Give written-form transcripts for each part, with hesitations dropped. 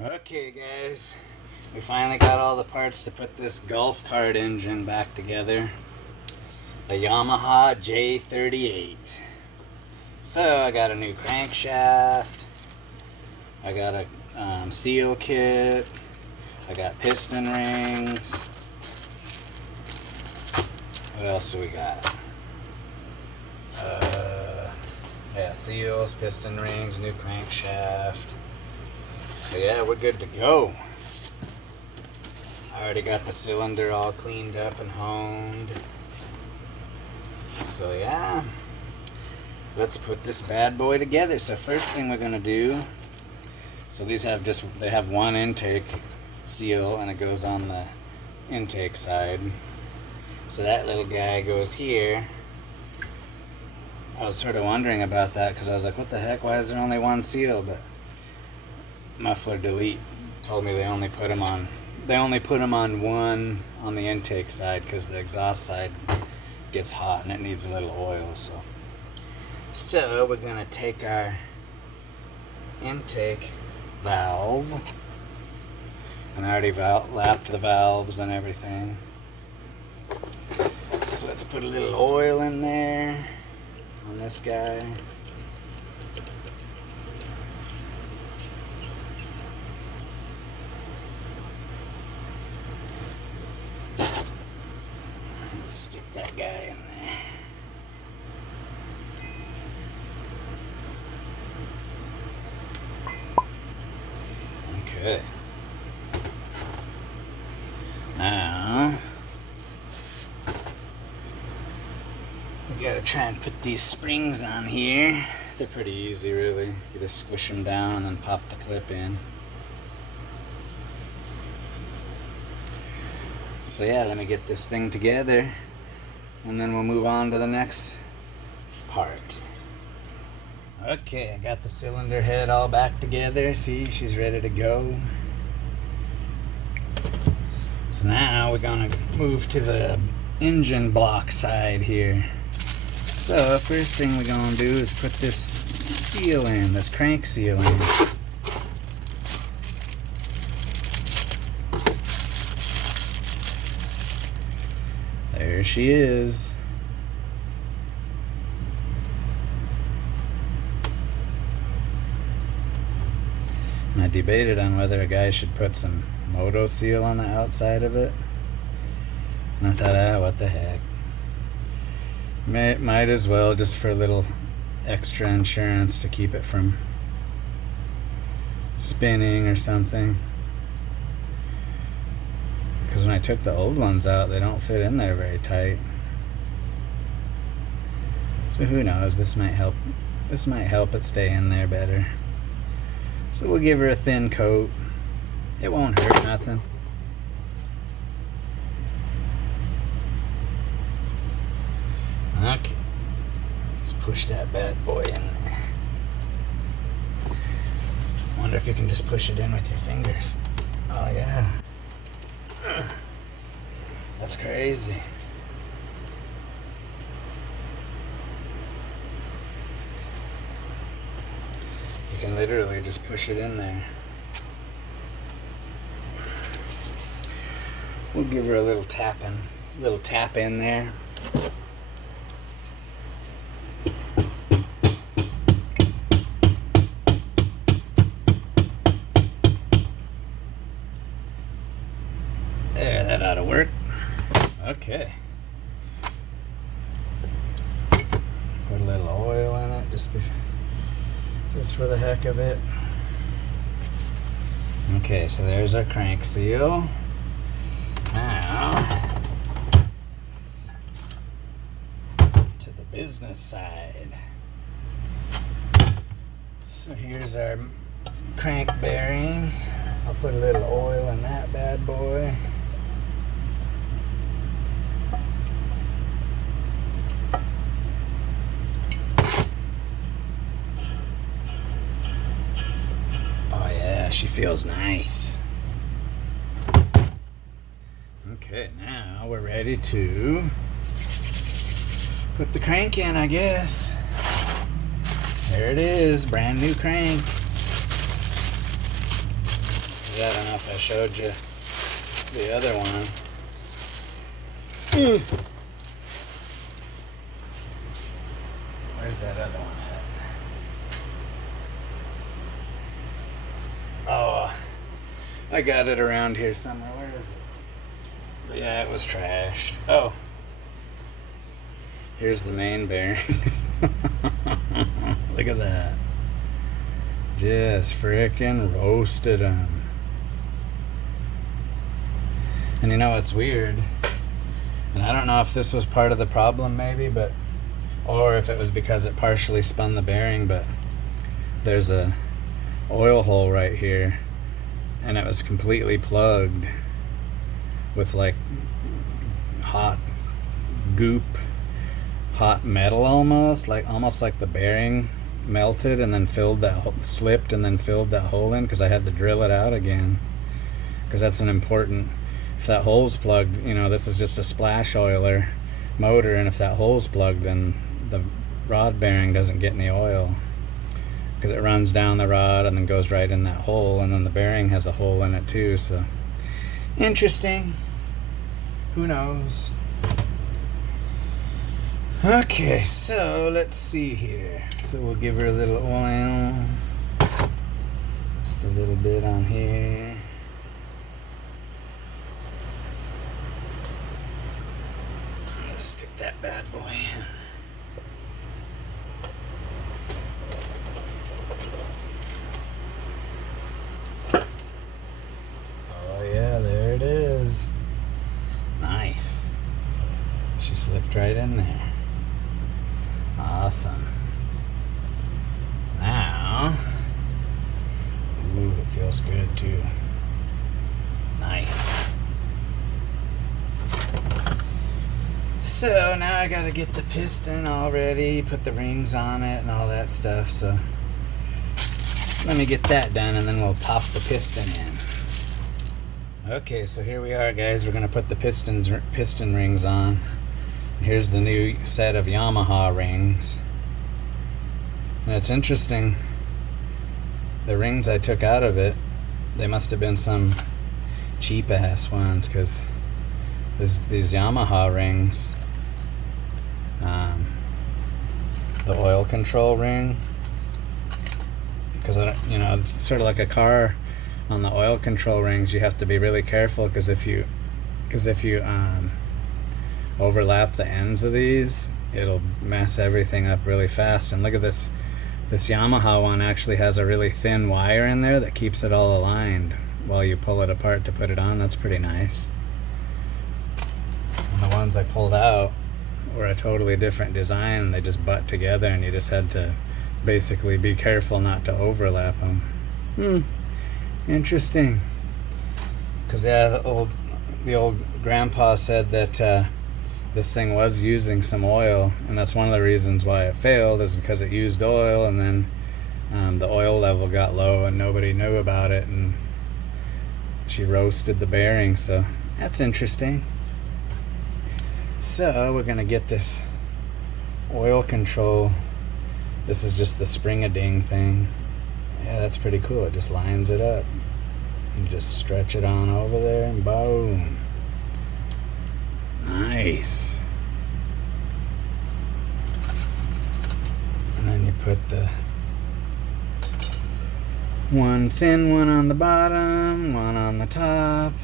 Okay guys, we finally got all the parts to put this golf cart engine back together. A Yamaha J38. So I got a new crankshaft, I got a seal kit, I got piston rings. What else do we got? Yeah, seals, piston rings, new crankshaft. So yeah, we're good to go. I already got the cylinder all cleaned up and honed. So yeah, let's put this bad boy together. So first thing we're gonna do, so these have they have one intake seal and it goes on the intake side. So that little guy goes here. I was sort of wondering about that because I was like, what the heck, why is there only one seal? But Muffler Delete told me they only put them on one on the intake side because the exhaust side gets hot and it needs a little oil. So we're gonna take our intake valve, and I already lapped the valves and everything. So let's put a little oil in there on this guy. Let's stick that guy in there. Okay. Now we gotta try and put these springs on here. They're pretty easy, really. You just squish them down and then pop the clip in. So yeah, let me get this thing together and then we'll move on to the next part. Okay, I got the cylinder head all back together. See, she's ready to go. So now we're gonna move to the engine block side here. So first thing we're gonna do is put this seal in, this crank seal in. There she is. And I debated on whether a guy should put some moto seal on the outside of it. And I thought, what the heck. Might as well, just for a little extra insurance to keep it from spinning or something. Because when I took the old ones out, they don't fit in there very tight. So who knows, this might help it stay in there better. So we'll give her a thin coat. It won't hurt nothing. Okay, let's push that bad boy in there. Wonder if you can just push it in with your fingers. Oh yeah. That's crazy. You can literally just push it in there. We'll give her a little tap in there. There, that ought to work. Okay. Put a little oil in it just for the heck of it. Okay, so there's our crank seal. Now to the business side. So here's our crank bearing. I'll put a little oil in that bad boy. She feels nice. Okay, now we're ready to put the crank in, I guess. There it is, brand new crank. Yeah, I don't know if I showed you the other one. Where's that other one at? Oh, I got it around here somewhere. Where is it? But yeah, it was trashed. Oh, here's the main bearings. Look at that. Just frickin' roasted them. And you know what's weird? And I don't know if this was part of the problem maybe, but or if it was because it partially spun the bearing, but there's a oil hole right here and it was completely plugged with like hot goop, hot metal almost like the bearing melted and then slipped and then filled that hole in, because I had to drill it out again, because that's an important, if that hole's plugged, you know, this is just a splash oiler motor, and if that hole's plugged, then the rod bearing doesn't get any oil, because it runs down the rod and then goes right in that hole, and then the bearing has a hole in it too. So interesting. Who knows? Okay, so let's see here. So we'll give her a little oil, just a little bit on here. Let's stick that bad boy in. Oh yeah, there it is. Nice. She slipped right in there. Awesome. Now, ooh, it feels good too. Nice. So now I gotta get the piston all ready, put the rings on it and all that stuff. So let me get that done and then we'll pop the piston in. Okay, so here we are, guys. We're gonna put the piston rings on. Here's the new set of Yamaha rings. And it's interesting, the rings I took out of it, they must have been some cheap ass ones, because these Yamaha rings, the oil control ring, because you know, it's sort of like a car. On the oil control rings, you have to be really careful, because if you overlap the ends of these, it'll mess everything up really fast. And look at this Yamaha one actually has a really thin wire in there that keeps it all aligned while you pull it apart to put it on. That's pretty nice. And the ones I pulled out were a totally different design. They just butt together and you just had to basically be careful not to overlap them. Interesting. Because yeah, the old grandpa said that this thing was using some oil, and that's one of the reasons why it failed, is because it used oil, and then the oil level got low and nobody knew about it, and she roasted the bearing. So that's interesting. So we're gonna get this oil control. This is just the spring-a-ding thing. Yeah, that's pretty cool. It just lines it up. You just stretch it on over there and boom. Nice. And then you put the one thin one on the bottom, one on the top.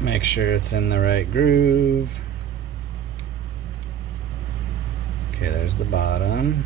Make sure it's in the right groove. Okay, there's the bottom.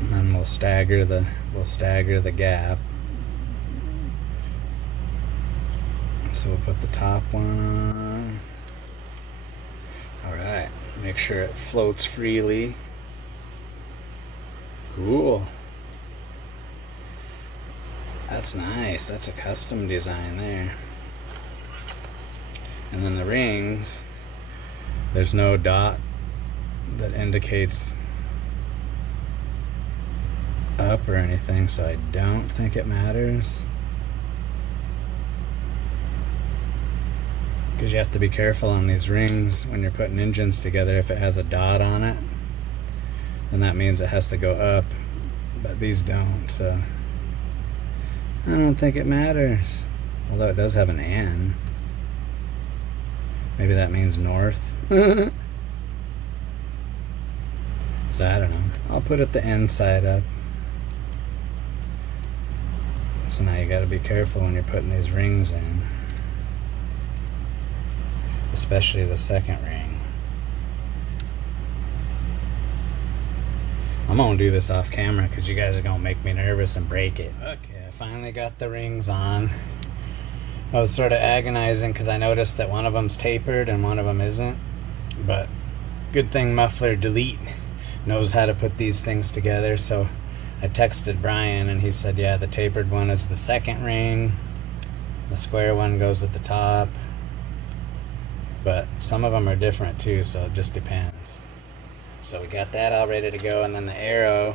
And then we'll stagger the gap. So we'll put the top one on. Alright, make sure it floats freely. Cool. That's nice. That's a custom design there. And then the rings, there's no dot that indicates up or anything, so I don't think it matters. Because you have to be careful on these rings when you're putting engines together. If it has a dot on it, then that means it has to go up, but these don't, so I don't think it matters. Although it does have an N. Maybe that means north. So I don't know. I'll put it the N side up. So now you gotta be careful when you're putting these rings in. Especially the second ring. I'm gonna do this off camera because you guys are gonna make me nervous and break it. Okay, I finally got the rings on. I was sort of agonizing because I noticed that one of them's tapered and one of them isn't. But good thing Muffler Delete knows how to put these things together. So I texted Brian and he said, yeah, the tapered one is the second ring. The square one goes at the top. But some of them are different too, so it just depends. So we got that all ready to go, and then the arrow,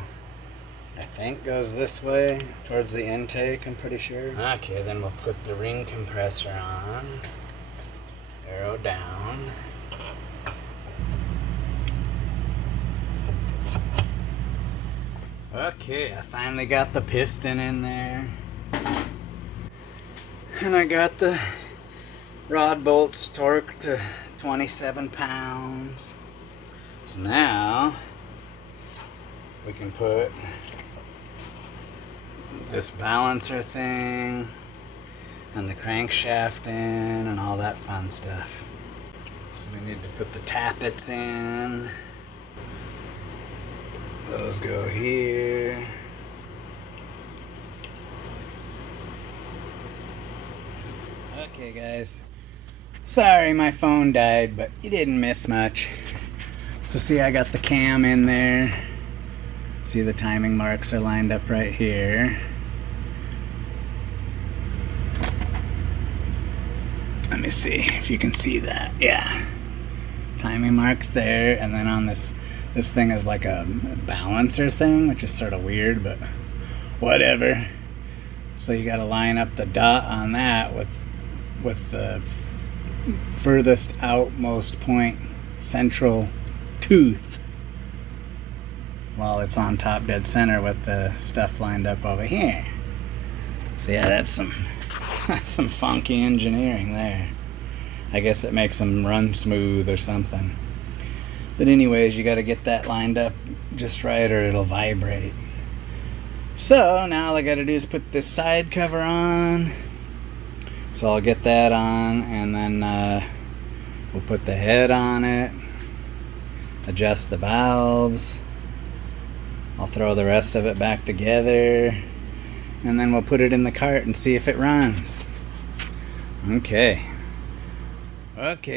I think, goes this way towards the intake, I'm pretty sure. Okay, then we'll put the ring compressor on. Arrow down. Okay, I finally got the piston in there. And I got the rod bolts torqued to 27 pounds. So now we can put this balancer thing and the crankshaft in and all that fun stuff. So we need to put the tappets in. Those go here. Okay guys, sorry my phone died, but you didn't miss much. So see, I got the cam in there. See, the timing marks are lined up right here. Let me see if you can see that. Yeah, timing marks there, and then on this thing is like a balancer thing, which is sort of weird, but whatever. So you got to line up the dot on that with the furthest outmost point central tooth, while it's on top dead center with the stuff lined up over here. So yeah, that's some funky engineering there. I guess it makes them run smooth or something. But anyways, you got to get that lined up just right or it'll vibrate. So now all I got to do is put this side cover on. So I'll get that on, and then we'll put the head on it, adjust the valves. I'll throw the rest of it back together, and then we'll put it in the cart and see if it runs. Okay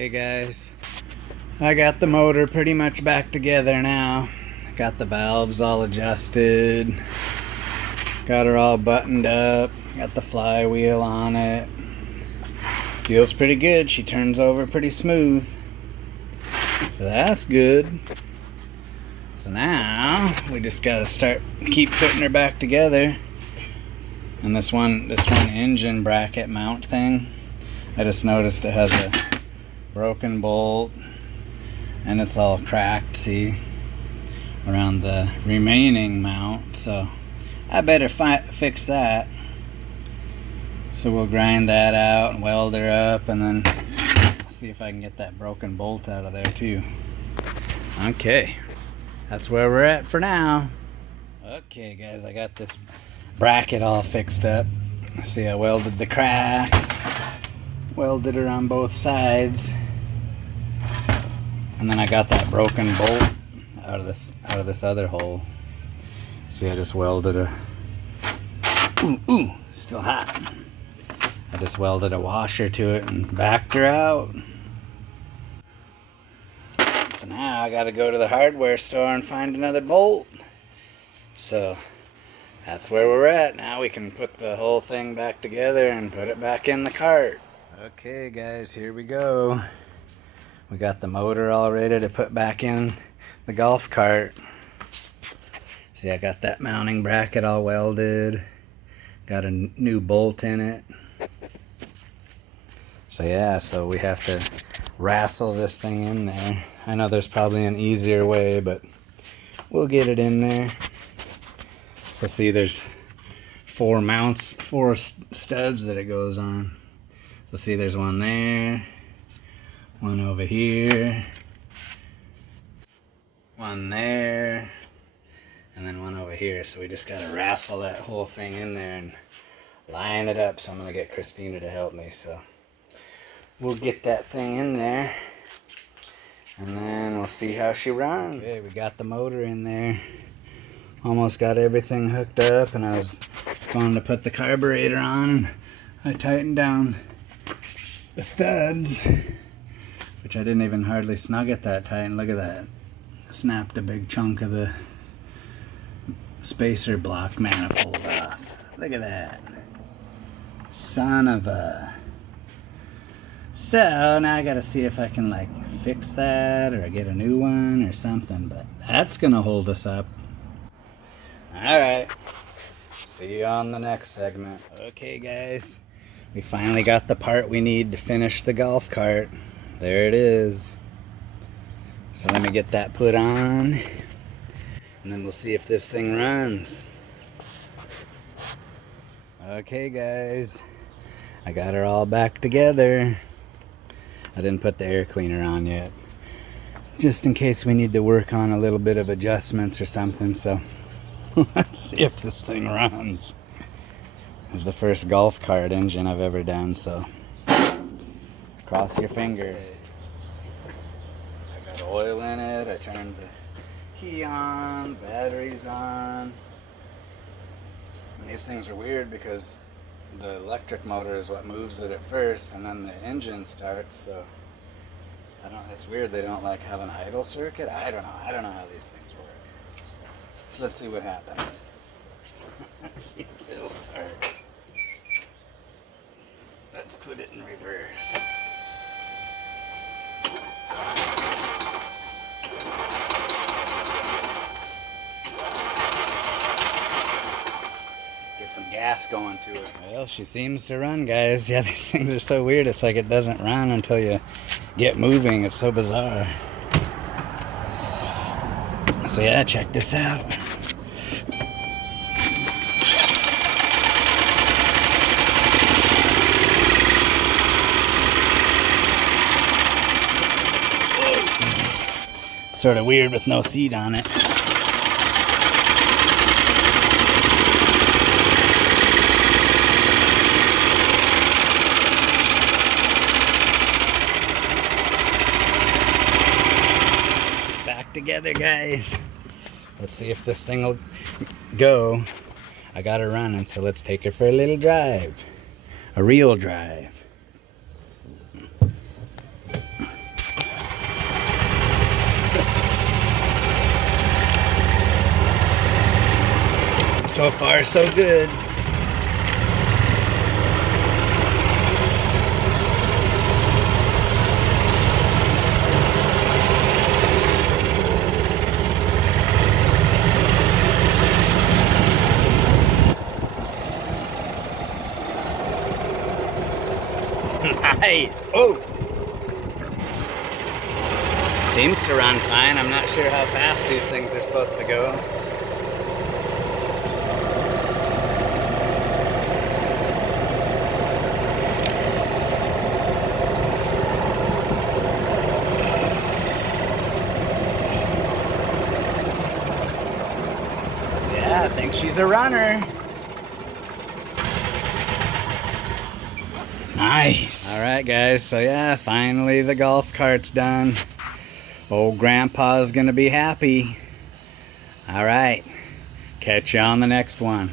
guys, I got the motor pretty much back together now. Got the valves all adjusted, got her all buttoned up, got the flywheel on it. Feels pretty good. She turns over pretty smooth, so that's good. So now we just gotta keep putting her back together. And this one engine bracket mount thing, I just noticed it has a broken bolt and it's all cracked, see, around the remaining mount. So I better fix that. So we'll grind that out and weld her up, and then see if I can get that broken bolt out of there too. Okay, that's where we're at for now. Okay guys, I got this bracket all fixed up. See, I welded the crack, welded her on both sides, and then I got that broken bolt out of this other hole. See, I just welded a still hot. I just welded a washer to it and backed her out. So now I gotta go to the hardware store and find another bolt. So that's where we're at. Now we can put the whole thing back together and put it back in the cart. Okay guys, here we go. We got the motor all ready to put back in the golf cart. See, I got that mounting bracket all welded. Got a new bolt in it. So yeah, so we have to wrestle this thing in there. I know there's probably an easier way, but we'll get it in there. So see, there's 4 mounts, 4 studs that it goes on. So see, there's one there, one over here, one there, and then one over here. So we just gotta wrestle that whole thing in there and line it up. So I'm gonna get Christina to help me. So we'll get that thing in there, and then we'll see how she runs. Okay, we got the motor in there. Almost got everything hooked up, and I was going to put the carburetor on, and I tightened down the studs, which I didn't even hardly snug it that tight, and look at that. Snapped a big chunk of the spacer block manifold off. Look at that. Son of a... So now I gotta see if I can like fix that or get a new one or something, but that's gonna hold us up. Alright, see you on the next segment. Okay guys, we finally got the part we need to finish the golf cart. There it is. So let me get that put on, and then we'll see if this thing runs. Okay guys, I got her all back together. I didn't put the air cleaner on yet, just in case we need to work on a little bit of adjustments or something. So let's see if this thing runs. It's the first golf cart engine I've ever done, so cross your fingers. I got oil in it. I turned the key on, battery's on. And these things are weird because the electric motor is what moves it at first, and then the engine starts. So it's weird they don't like have an idle circuit. I don't know how these things work. So let's see what happens. Let's see if it'll start. Let's put it in reverse. Get some gas going to it. Well, she seems to run, guys. Yeah, these things are so weird. It's like it doesn't run until you get moving. It's so bizarre. So yeah, check this out. It's sort of weird with no seat on it. Back together, guys. Let's see if this thing will go. I got her running, so let's take her for a little drive. A real drive. So far, so good. Nice. Oh, seems to run fine. I'm not sure how fast these things are supposed to go. So yeah, I think she's a runner. Nice. All right, guys. So yeah, finally the golf cart's done. Old Grandpa's gonna be happy. All right. Catch you on the next one.